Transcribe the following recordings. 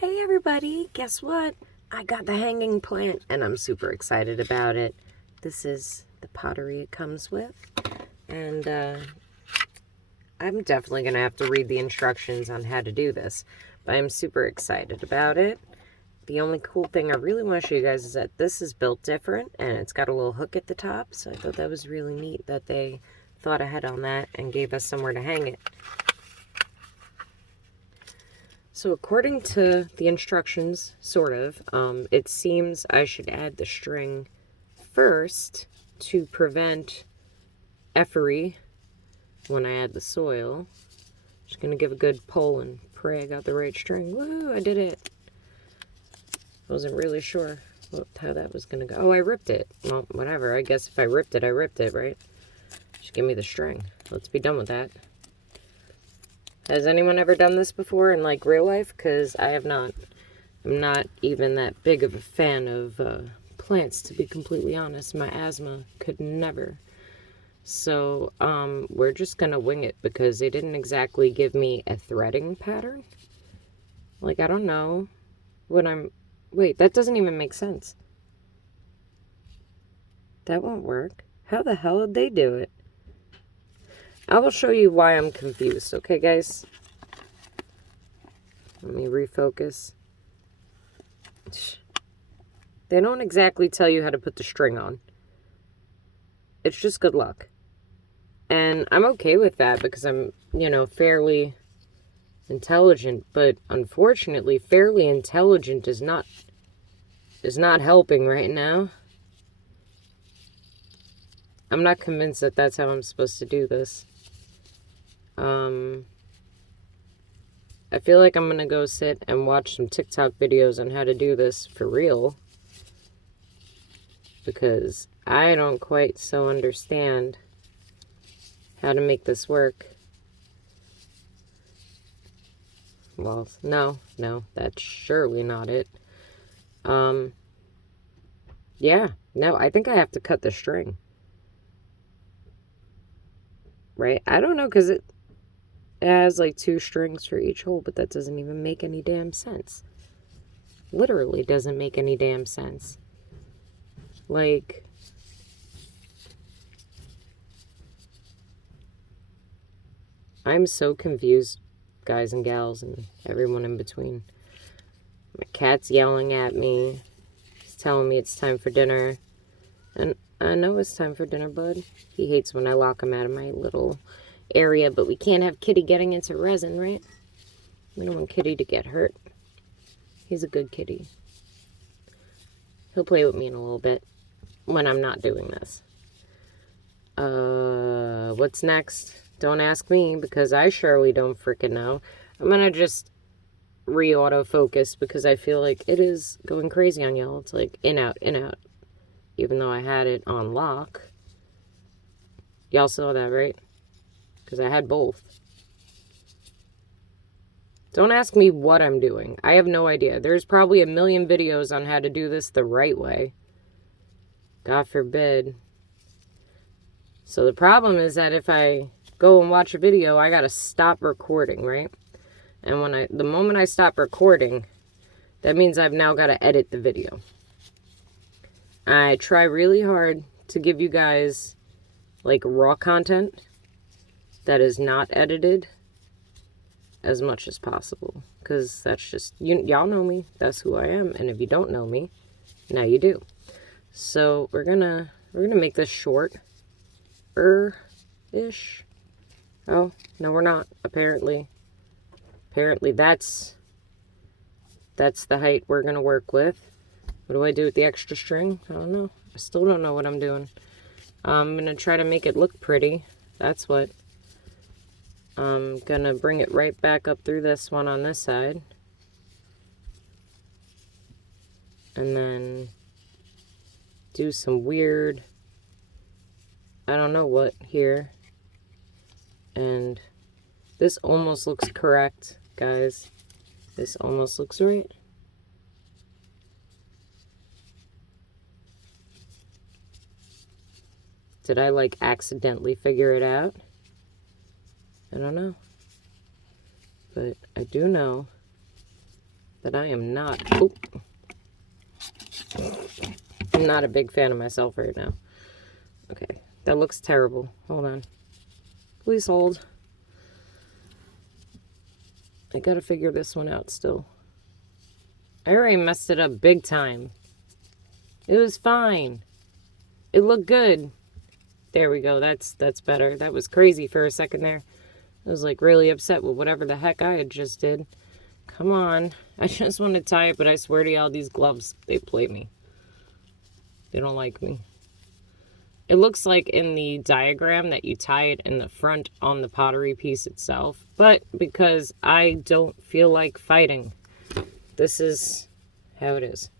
Hey everybody, guess what? I got the hanging plant and I'm super excited about it. This is the pottery it comes with. And I'm definitely going to have to read the instructions on how to do this. But I'm super excited about it. The only cool thing I really want to show you guys is that this is built different and it's got a little hook at the top. So I thought that was really neat that they thought ahead on that and gave us somewhere to hang it. So according to the instructions, sort of, it seems I should add the string first to prevent effery when I add the soil. Just going to give a good pull and pray I got the right string. Woo, I did it. I wasn't really sure how that was going to go. Oh, I ripped it. Well, whatever. I guess if I ripped it, right? Just give me the string. Let's be done with that. Has anyone ever done this before in, like, real life? Because I have not. I'm not even that big of a fan of plants, to be completely honest. My asthma could never. So, we're just going to wing it because they didn't exactly give me a threading pattern. Like, I don't know what I'm... Wait, that doesn't even make sense. That won't work. How the hell did they do it? I will show you why I'm confused, okay, guys? Let me refocus. They don't exactly tell you how to put the string on. It's just good luck. And I'm okay with that because I'm, fairly intelligent. But unfortunately, fairly intelligent is not helping right now. I'm not convinced that that's how I'm supposed to do this. I feel like I'm going to go sit and watch some TikTok videos on how to do this for real. Because I don't quite so understand how to make this work. Well, no, that's surely not it. Yeah, no, I think I have to cut the string. Right? I don't know, because it has like 2 strings for each hole, but that doesn't even make any damn sense. Literally doesn't make any damn sense. Like, I'm so confused, guys and gals and everyone in between. My cat's yelling at me. He's telling me it's time for dinner. And I know it's time for dinner, bud. He hates when I lock him out of my little area, but we can't have Kitty getting into resin, right? We don't want Kitty to get hurt. He's a good kitty. He'll play with me in a little bit when I'm not doing this. What's next? Don't ask me because I surely don't freaking know. I'm gonna just re-autofocus because I feel like it is going crazy on y'all. It's like in, out, even though I had it on lock. Y'all saw that, right? Because I had both. Don't ask me what I'm doing. I have no idea. There's probably a million videos on how to do this the right way. God forbid. So the problem is that if I go and watch a video, I gotta stop recording, right? And the moment I stop recording, that means I've now got to edit the video. I try really hard to give you guys like raw content that is not edited as much as possible, because that's just, y'all know me, that's who I am. And if you don't know me, now you do. So we're gonna make this short ish. Oh no, we're not. Apparently that's the height we're gonna work with. What do I do with the extra string? I don't know. I still don't know what I'm doing. I'm gonna try to make it look pretty. That's what. I'm gonna bring it right back up through this one on this side. And then do some weird, I don't know what here. And this almost looks correct, guys. This almost looks right. Did I like accidentally figure it out? I don't know. But I do know that I am not... Oh, I'm not a big fan of myself right now. Okay, that looks terrible. Hold on. Please hold. I gotta figure this one out still. I already messed it up big time. It was fine. It looked good. There we go. That's better. That was crazy for a second there. I was like really upset with whatever the heck I had just did. Come on. I just want to tie it, but I swear to y'all, these gloves, they play me. They don't like me. It looks like in the diagram that you tie it in the front on the pottery piece itself, but because I don't feel like fighting, this is how it is.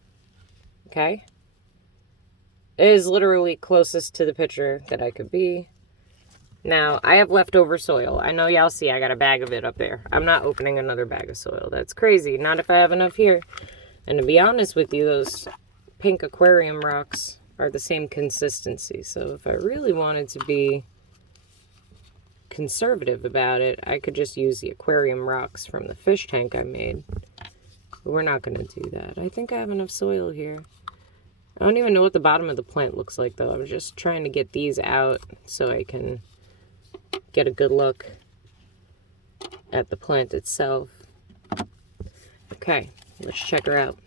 Okay? It is literally closest to the picture that I could be. Now, I have leftover soil. I know y'all see I got a bag of it up there. I'm not opening another bag of soil. That's crazy. Not if I have enough here. And to be honest with you, those pink aquarium rocks are the same consistency. So if I really wanted to be conservative about it, I could just use the aquarium rocks from the fish tank I made. But we're not going to do that. I think I have enough soil here. I don't even know what the bottom of the plant looks like, though. I'm just trying to get these out so I can get a good look at the plant itself. Okay, let's check her out.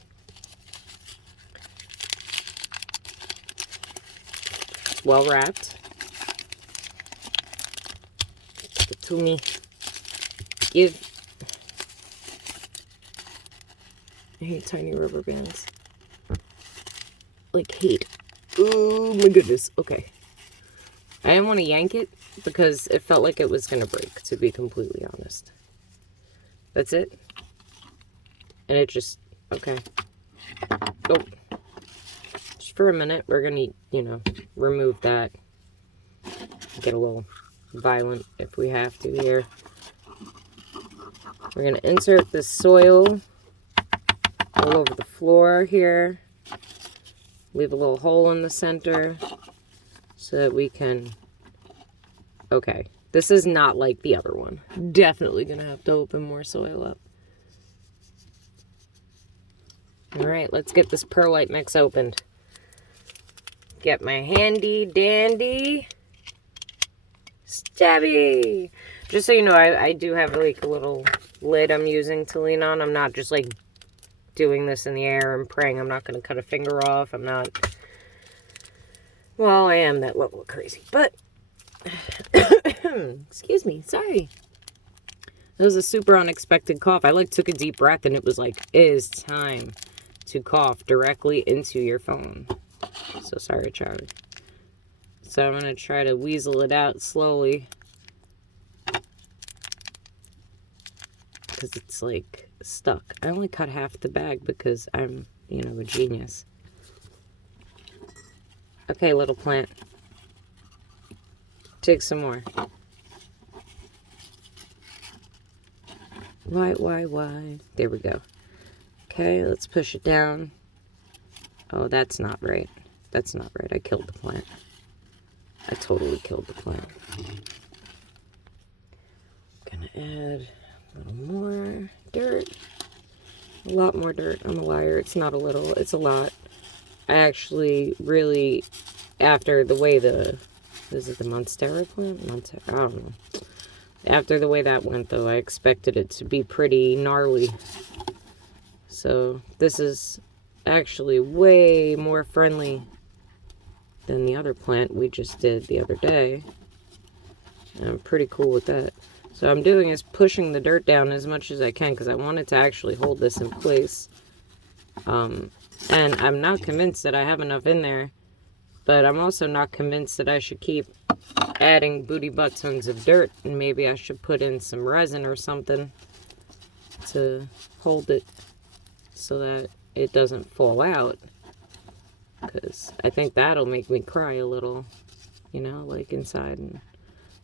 Well wrapped. Give it to me. I hate tiny rubber bands. Like, hate. Oh my goodness. Okay. I didn't want to yank it because it felt like it was going to break, to be completely honest. That's it. And it just, okay. Oh. Just for a minute, we're going to, you know, remove that. Get a little violent if we have to here. We're going to insert the soil all over the floor here. Leave a little hole in the center so that we can... Okay, this is not like the other one. Definitely gonna have to open more soil up. Alright, let's get this perlite mix opened. Get my handy dandy stabby. Just so you know, I do have like a little lid I'm using to lean on. I'm not just like doing this in the air and praying I'm not going to cut a finger off. I'm not... Well, I am that level of crazy, but... Excuse me, sorry. That was a super unexpected cough. I like took a deep breath and it was like, it is time to cough directly into your phone. So sorry, Charlie. So I'm going to try to weasel it out slowly. Because it's like stuck. I only cut half the bag because I'm, you know, a genius. Okay, little plant. Take some more. Why? There we go. Okay, let's push it down. Oh, that's not right. That's not right. I killed the plant. I totally killed the plant. Gonna add a little more dirt. A lot more dirt. I'm a liar. It's not a little. It's a lot. I actually really, after the way the... Is it the Monstera plant? I don't know. After the way that went, though, I expected it to be pretty gnarly. So, this is actually way more friendly than the other plant we just did the other day. And I'm pretty cool with that. So, I'm doing is pushing the dirt down as much as I can because I want it to actually hold this in place. And I'm not convinced that I have enough in there. But I'm also not convinced that I should keep adding booty butt tons of dirt. And maybe I should put in some resin or something to hold it so that it doesn't fall out. Because I think that'll make me cry a little, you know, like inside and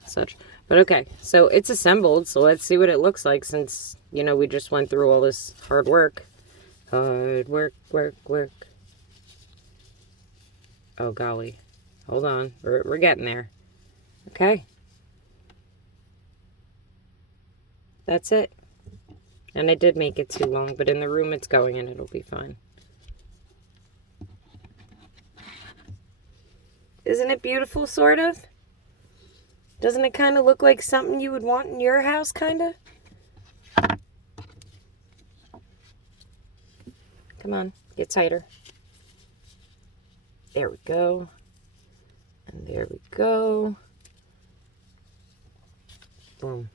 such. But okay, so it's assembled. So let's see what it looks like since, you know, we just went through all this hard work. Hard work. Oh, golly. Hold on. We're getting there. Okay. That's it. And I did make it too long, but in the room it's going and it'll be fine. Isn't it beautiful, sort of? Doesn't it kind of look like something you would want in your house, kind of? Come on, get tighter. There we go. And there we go. Boom.